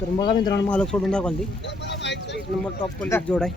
तर बघा मित्रांनो मालक सोडून दाखवाल ती एक नंबर टॉप क्वालिटी जोड आहे.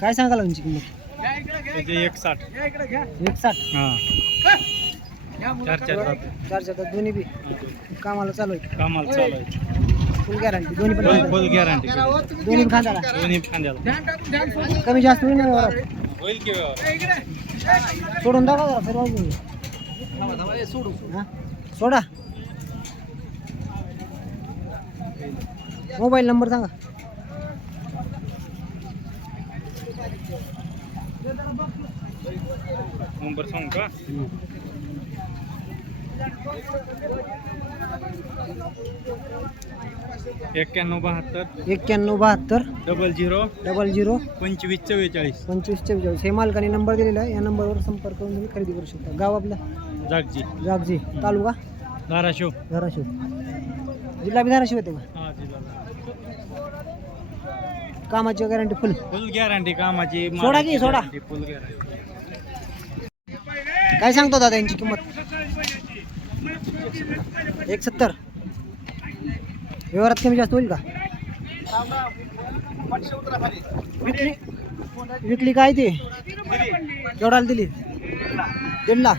काय सांगाल तुमची किंमत? 160. 160. चार चार दोन्ही बी कामाला चालू आहे. कामाला चालू आहे. फुल गॅरंटी दोन्ही पण फुल गॅरंटी. दोन्ही खांद्याला दोन्ही खांद्याला कमी जास्त होईल ना व्यवहारात? होईल की व्यवहार. सोडून दाखवा जरा फिरवा घेऊन. हा? सोडा. मोबाईल नंबर सांगा. नंबर सांगू का? 9172 00 00 25 44 2544 हे मालकाने नंबर दिलेला आहे. या नंबरवर संपर्क करून तुम्ही खरेदी करू शकता. गाव आपलं जागजी. जागजी तालुका धाराशिव. धाराशिव जिल्हा बी धाराशिव येते का? हा जिल्हा. कामाची गॅरंटी फुल फुल गॅरंटी कामाची. सोडा की सोडा. फुल गॅरंटी. काय सांगतो दादा यांची किंमत? 170. व्यवहारात कमी जास्त होईल का? विकली काय ती केवढ्याला दिली? 1.5 लाख.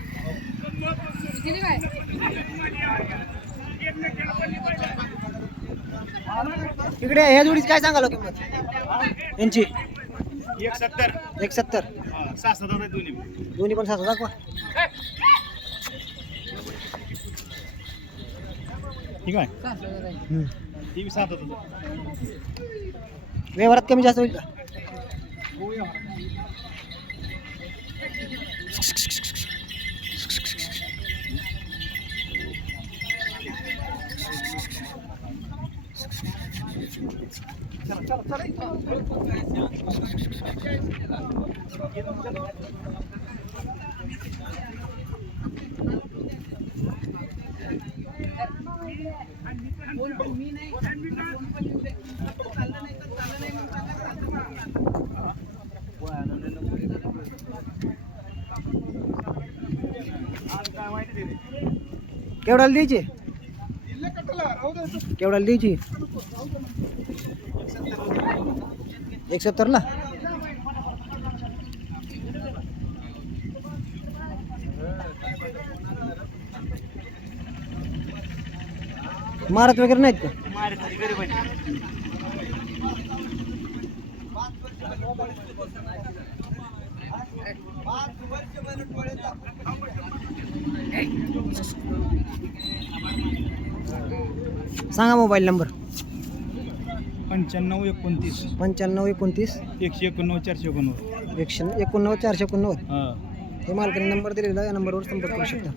इकडे ह्या जोडीची काय सांगाल किंमत यांची? 170. दोन्ही पण 7 दाखवा. ठीक आहे. व्यवहारात कमी जास्त होईल का? केवढ्याला द्यायची? केवढ्याला द्यायची? 170 ला. मारत वगैरे नाहीत का? सांगा मोबाईल नंबर. 95 29 95 29 189 489. 189 489. हा. हे मालकाने नंबर दिलेला आहे. या नंबरवर संपर्क करू शकता.